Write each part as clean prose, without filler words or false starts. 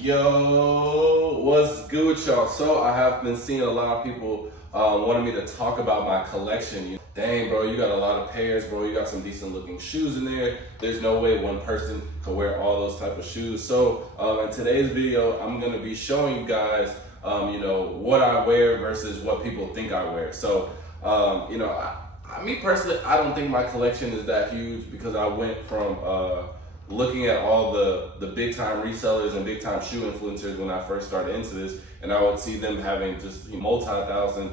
Yo, what's good with y'all? So I have been seeing a lot of people wanting me to talk about my collection. Dang, bro, you got a lot of pairs, bro. You got some decent looking shoes in there. There's no way one person could wear all those type of shoes. So in today's video, I'm gonna be showing you guys, what I wear versus what people think I wear. So, me personally, I don't think my collection is that huge because I went from looking at all the big time resellers and big time shoe influencers when I first started into this, and I would see them having just multi-thousand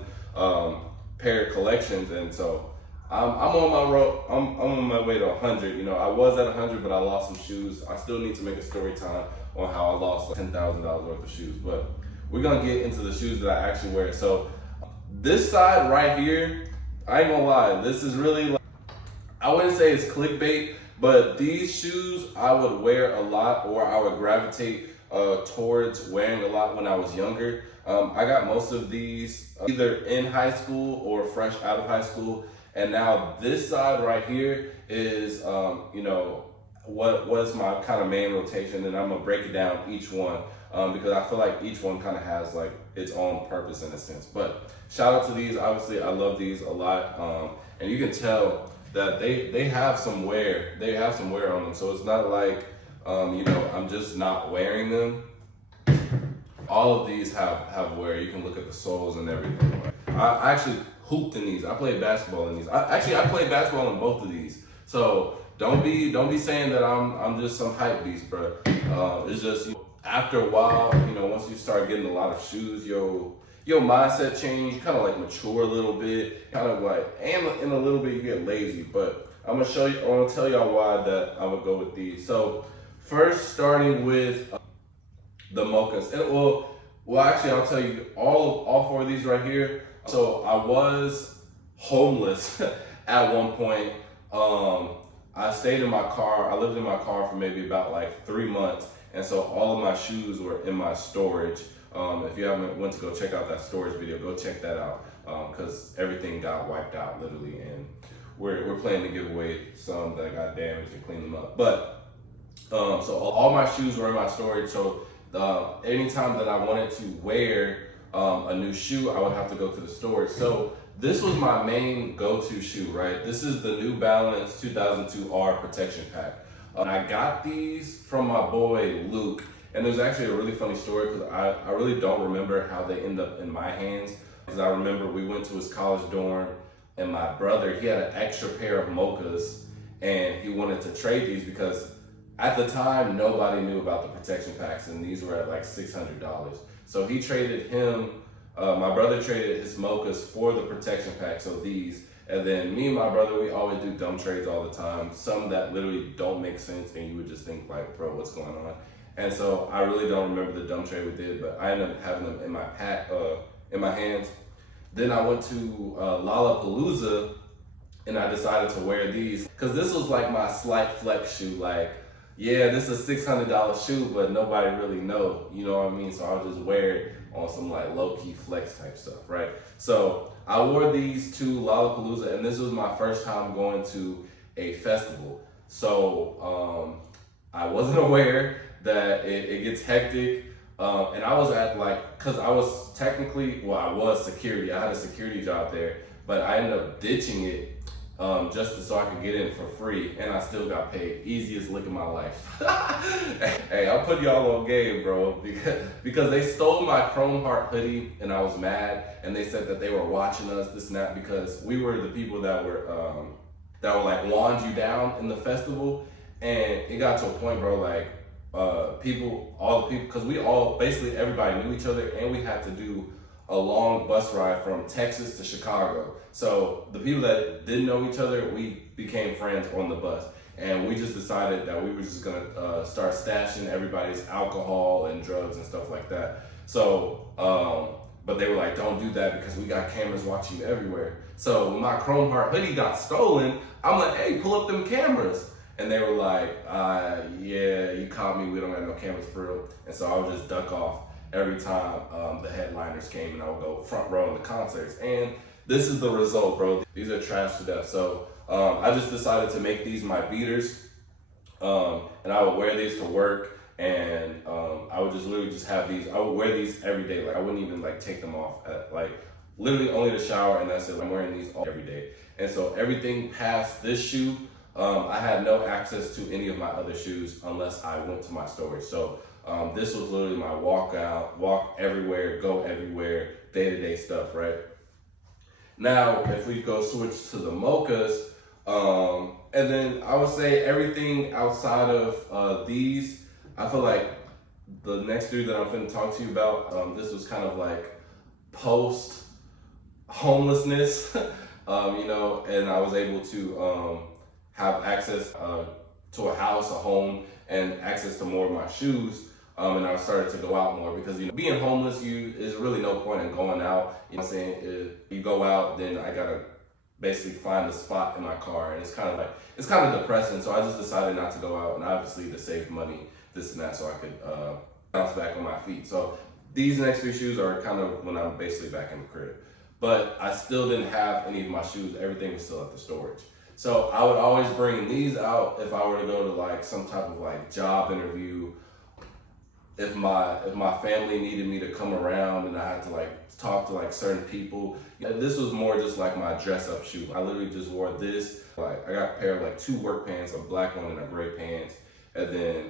pair collections, and so I'm on my road. I'm on my way to 100. I was at 100, but I lost some shoes. I still need to make a story time on how I lost like $10,000 worth of shoes, but we're gonna get into the shoes that I actually wear. So this side right here, I ain't gonna lie, this is really like, I wouldn't say it's clickbait, but these shoes I would wear a lot, or I would gravitate towards wearing a lot when I was younger. I got most of these either in high school or fresh out of high school. And now this side right here is, what's my kind of main rotation, and I'm gonna break it down each one because I feel like each one kind of has like its own purpose in a sense. But shout out to these, obviously I love these a lot, and you can tell that they have some wear. They have some wear on them, so it's not like I'm just not wearing them. All of these have wear. You can look at the soles and everything. I actually hooped in these. I played basketball in these. I played basketball in both of these. So don't be saying that I'm just some hype beast, bro. It's just after a while, once you start getting a lot of shoes, your mindset change. You kind of like mature a little bit, kind of like, and in a little bit you get lazy. But I'm gonna tell y'all why that I would go with these. So first, starting with the mochas, and actually I'll tell you all four of these right here. So I was homeless at one point. I stayed in my car. I lived in my car for maybe about like 3 months, and so all of my shoes were in my storage. If you haven't went to go check out that storage video, go check that out, because everything got wiped out literally, and we're planning to give away some that got damaged and clean them up. But so all my shoes were in my storage. So anytime that I wanted to wear a new shoe, I would have to go to the storage. So this was my main go-to shoe, right? This is the New Balance 2002 R Protection Pack. I got these from my boy Luke. And there's actually a really funny story because I really don't remember how they end up in my hands. Because I remember we went to his college dorm, and my brother, he had an extra pair of mochas, and he wanted to trade these because at the time, nobody knew about the protection packs, and these were at like $600. So he traded my brother traded his mochas for the protection pack, so these. And then me and my brother, we always do dumb trades all the time. Some that literally don't make sense, and you would just think like, bro, what's going on? And so I really don't remember the dumb trade we did, but I ended up having them in my pack, in my hands. Then I went to Lollapalooza, and I decided to wear these because this was like my slight flex shoe. Like, yeah, this is a $600 shoe, but nobody really know, you know what I mean? So I'll just wear it on some like low-key flex type stuff, right? So I wore these to Lollapalooza, and this was my first time going to a festival. So I wasn't aware that it gets hectic, and I was at because I was I was security. I had a security job there, but I ended up ditching it just so I could get in for free, and I still got paid. Easiest lick of my life. Hey, I'll put y'all on game, bro, because they stole my Chrome Heart hoodie, and I was mad, and they said that they were watching us, this and that, because we were the people that were like wand you down in the festival, and it got to a point, bro, like all the people, because basically everybody knew each other, and we had to do a long bus ride from Texas to Chicago. So the people that didn't know each other, we became friends on the bus, and we just decided that we were just gonna start stashing everybody's alcohol and drugs and stuff like that. So, but they were like, don't do that because we got cameras watching you everywhere. So when my Chrome Heart hoodie got stolen, I'm like, hey, pull up them cameras. And they were like, yeah, you caught me, we don't have no cameras for real. And so I would just duck off every time the headliners came, and I would go front row in the concerts. And this is the result, bro. These are trash to death. So I just decided to make these my beaters, and I would wear these to work, and I would just literally just have these. I would wear these every day. Like I wouldn't even like take them off. Like literally only to shower, and that's it. I'm wearing these every day. And so everything past this shoe, I had no access to any of my other shoes unless I went to my storage. So this was literally my walk everywhere, go everywhere, day-to-day stuff, right? Now, if we go switch to the mochas, and then I would say everything outside of these, I feel like the next dude that I'm going to talk to you about, this was kind of like post homelessness, you know, and I was able to have access to a house, a home, and access to more of my shoes. And I started to go out more because, you know, being homeless, is really no point in going out. You know what I'm saying? If you go out, then I gotta basically find a spot in my car, and it's kind of depressing. So I just decided not to go out, and obviously to save money, this and that, so I could bounce back on my feet. So these next three shoes are kind of when I'm basically back in the crib. But I still didn't have any of my shoes. Everything was still at the storage. So I would always bring these out if I were to go to like some type of like job interview. If my family needed me to come around and I had to like talk to like certain people. You know, this was more just like my dress up shoe. I literally just wore this. Like I got a pair of like 2 work pants, a black one and a gray pants. And then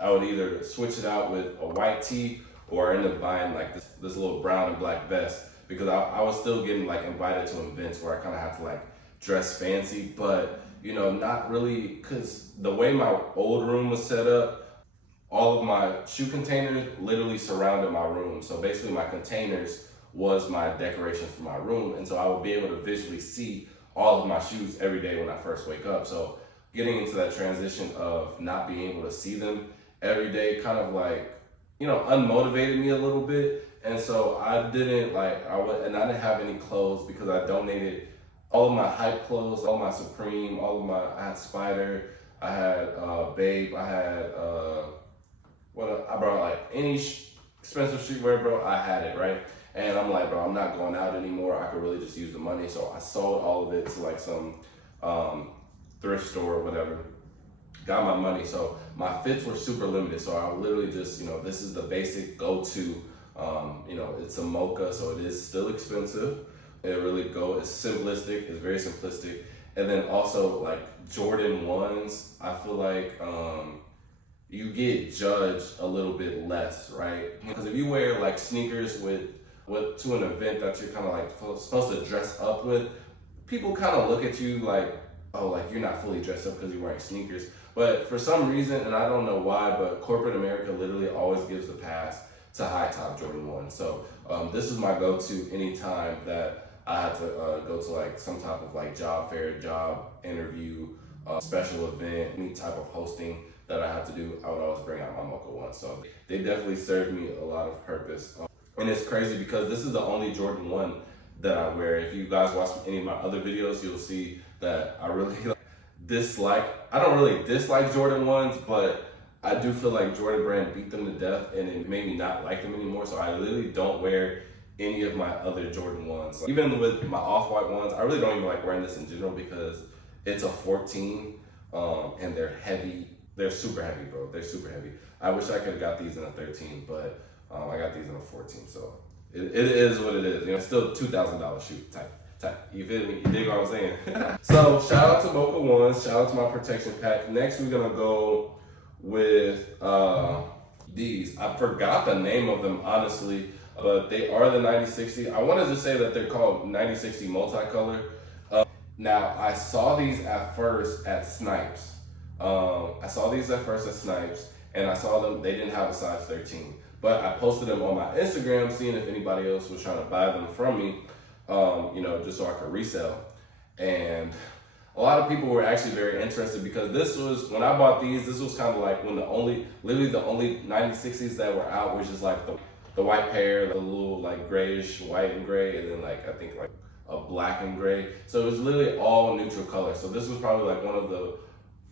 I would either switch it out with a white tee, or I ended up buying like this little brown and black vest, because I was still getting like invited to events where I kind of had to like dress fancy, but you know, not really, because the way my old room was set up, all of my shoe containers literally surrounded my room. So basically my containers was my decorations for my room. And so I would be able to visually see all of my shoes every day when I first wake up. So getting into that transition of not being able to see them every day kind of like, you know, unmotivated me a little bit. And so I didn't and I didn't have any clothes because I donated all of my hype clothes, all my Supreme, I had Spider, I had Babe, I had, I brought like any expensive streetwear, bro, I had it, right? And I'm like, bro, I'm not going out anymore. I could really just use the money. So I sold all of it to like some thrift store or whatever. Got my money. So my fits were super limited. So I literally just, you know, this is the basic go-to. You know, it's a mocha, so it is still expensive. It's simplistic, it's very simplistic. And then also like Jordan 1s, I feel like you get judged a little bit less, right? Because if you wear like sneakers to an event that you're kind of like supposed to dress up with, people kind of look at you like, oh, like you're not fully dressed up because you're wearing sneakers. But for some reason, and I don't know why, but corporate America literally always gives the pass to high top Jordan 1. So this is my go-to anytime that I had to go to like some type of like job fair, job interview, special event, any type of hosting that I had to do. I would always bring out my mocha 1. So they definitely served me a lot of purpose. And it's crazy because this is the only Jordan 1 that I wear. If you guys watch any of my other videos, you'll see that I really I don't really dislike Jordan 1s, but I do feel like Jordan brand beat them to death, and it made me not like them anymore. So I literally don't wear any of my other Jordan 1s. Like, even with my off-white ones, I really don't even like wearing this in general because it's a 14 and they're heavy. They're super heavy, bro. They're super heavy. I wish I could have got these in a 13, but I got these in a 14. So it is what it is. You know, it's still $2,000 shoe type. You feel me? You dig what I'm saying? So shout out to Mocha 1s. Shout out to my protection pack. Next, we're gonna go with these. I forgot the name of them, honestly, but they are the 9060. I wanted to say that they're called 9060 multicolor. Now, I saw these at first at Snipes. And I saw them, they didn't have a size 13. But I posted them on my Instagram, seeing if anybody else was trying to buy them from me, you know, just so I could resell. And a lot of people were actually very interested because when I bought these, this was kind of like when literally the only 9060s that were out was just like the white pair, the little like grayish white and gray, and then like I think like a black and gray. So it was literally all neutral color. So this was probably like one of the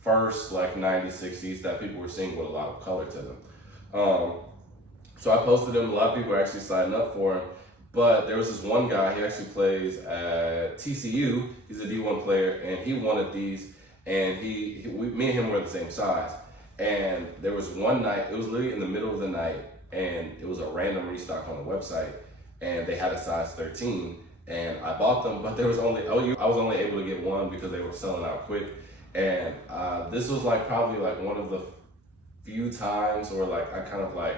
first like 9060s that people were seeing with a lot of color to them. So I posted them. A lot of people were actually signing up for them. But there was this one guy, he actually plays at TCU. He's a D1 player, and he wanted these, and me and him were the same size. And there was one night, it was literally in the middle of the night, and it was a random restock on the website, and they had a size 13, and I bought them, but there was only, I was only able to get one because they were selling out quick. And this was like probably like one of the few times where like I kind of like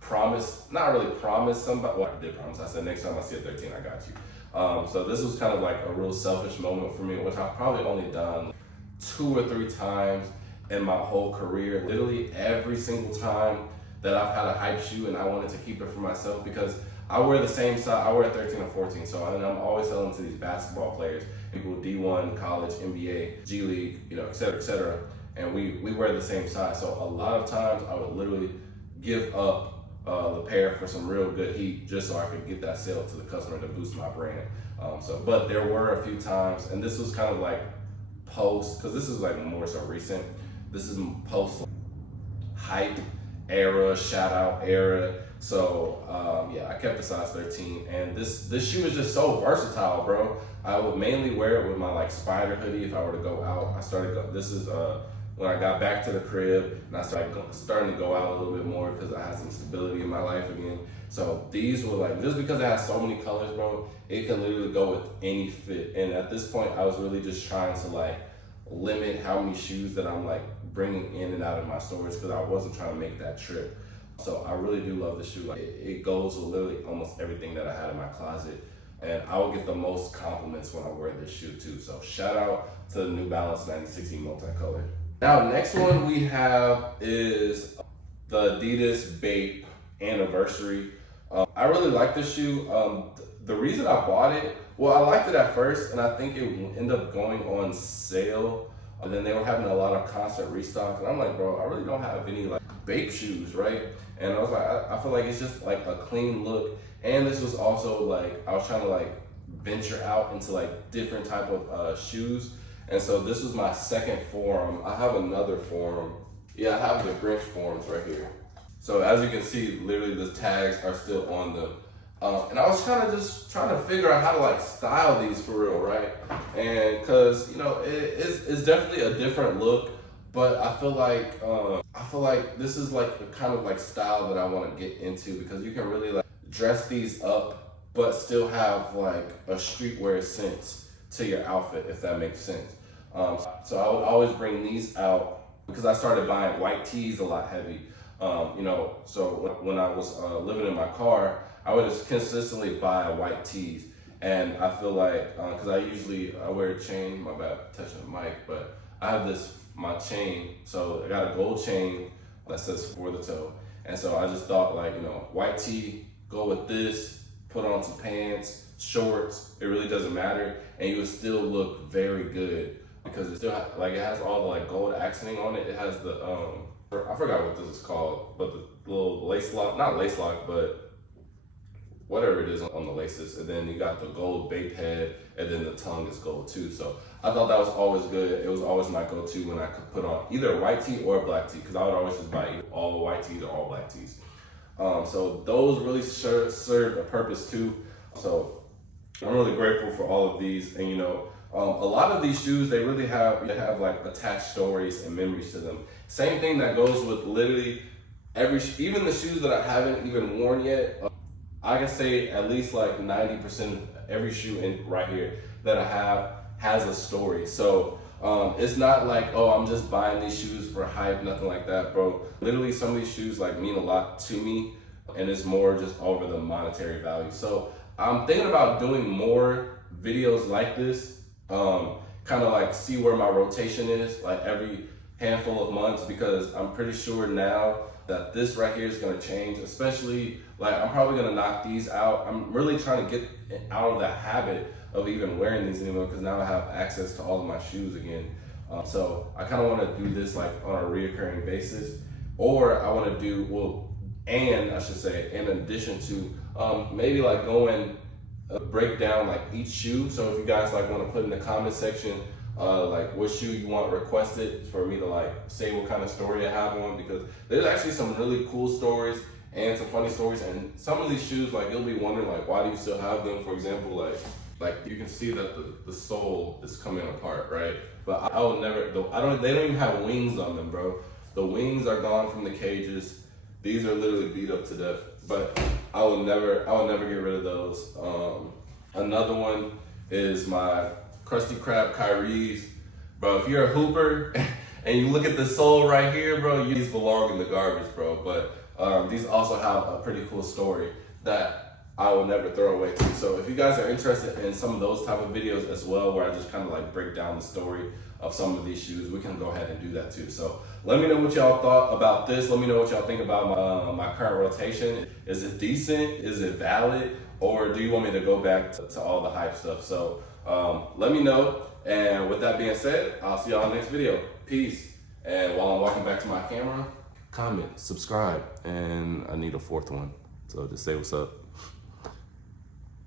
promised, not really promised somebody, well I did promise, I said next time I see a 13 I got you. So this was kind of like a real selfish moment for me, which I've probably only done 2 or 3 times in my whole career. Literally every single time that I've had a hype shoe and I wanted to keep it for myself, because I wear the same size, I wear 13 or 14, so I'm always selling to these basketball players, people D1, college, NBA, G League, you know, et cetera, and we wear the same size. So a lot of times I would literally give up the pair for some real good heat just so I could get that sale to the customer to boost my brand. But there were a few times, and this was kind of like post, because this is like more so recent, this is post hype era, shout out era. So yeah, I kept the size 13, and this shoe is just so versatile, bro. I would mainly wear it with my like spider hoodie if I were to go out. This is when I got back to the crib and I starting to go out a little bit more because I had some stability in my life again. So these were like, just because it has so many colors, bro, it can literally go with any fit. And at this point, I was really just trying to like limit how many shoes that I'm like bringing in and out of my stores, because I wasn't trying to make that trip. So I really do love the shoe. Like, it goes with literally almost everything that I had in my closet. And I will get the most compliments when I wear this shoe too. So shout out to the New Balance 9060 multicolor. Now, next one we have is the Adidas Bape Anniversary. I really like this shoe. The reason I bought it, well, I liked it at first, and I think it ended up going on sale. And then they were having a lot of constant restocks, and I'm like, bro, I really don't have any like Bape shoes, right? And I was like, I feel like it's just like a clean look. And this was also like, I was trying to like venture out into like different type of shoes. And so this was my second form. I have another form. Yeah, I have the Grinch forms right here. So as you can see, literally the tags are still on them. And I was just trying to figure out how to like style these for real, right? And cause you know, it's definitely a different look, but I feel like this is like the kind of like style that I want to get into, because you can really like dress these up, but still have like a streetwear sense to your outfit, if that makes sense. So I would always bring these out because I started buying white tees a lot heavy. You know, so when I was living in my car, I would just consistently buy white tees. And I feel like, cause I wear a chain, my bad, touching the mic, but I have my chain. So I got a gold chain that says For the Toe. And so I just thought like, you know, white tee, go with this, put on some pants, shorts, it really doesn't matter. And you would still look very good, because it still it has all the like gold accenting on it. It has the, I forgot what this is called, but the little lace lock, not lace lock, but whatever it is on the laces. And then you got the gold Bape head, and then the tongue is gold too. So I thought that was always good. It was always my go-to when I could put on either a white tee or a black tee, because I would always just buy either all white tees or all black tees. So those really served a purpose too. So I'm really grateful for all of these. And you know, a lot of these shoes, they have like attached stories and memories to them. Same thing that goes with literally even the shoes that I haven't even worn yet. I can say at least like 90% of every shoe right here that I have has a story. So it's not like, oh, I'm just buying these shoes for hype, nothing like that, bro. Literally some of these shoes like mean a lot to me, and it's more just over the monetary value. So I'm thinking about doing more videos like this, kind of like see where my rotation is, like every handful of months, because I'm pretty sure now that this right here is gonna change, especially like I'm probably gonna knock these out. I'm really trying to get out of that habit of even wearing these anymore, because now I have access to all of my shoes again. So I kind of want to do this like on a reoccurring basis, or I want to do, well, and I should say, in addition to maybe like going break down like each shoe. So if you guys like want to put in the comment section like what shoe you want requested for me to like say what kind of story I have on, because there's actually some really cool stories and some funny stories. And some of these shoes, like you'll be wondering like, why do you still have them? For example, like you can see that the sole is coming apart, right? But I would never, they don't even have wings on them, bro. The wings are gone from the cages. These are literally beat up to death, but I will never get rid of those. Another one is my Krusty Krab Kyrie's. Bro, if you're a hooper and you look at the sole right here, bro, these belong in the garbage, bro. But these also have a pretty cool story that I will never throw away too. So if you guys are interested in some of those type of videos as well, where I just kind of like break down the story of some of these shoes, we can go ahead and do that too. So let me know what y'all thought about this. Let me know what y'all think about my current rotation. Is it decent? Is it valid? Or do you want me to go back to all the hype stuff? So let me know. And with that being said, I'll see y'all in the next video. Peace. And while I'm walking back to my camera, comment, subscribe, and I need a fourth one. So just say what's up.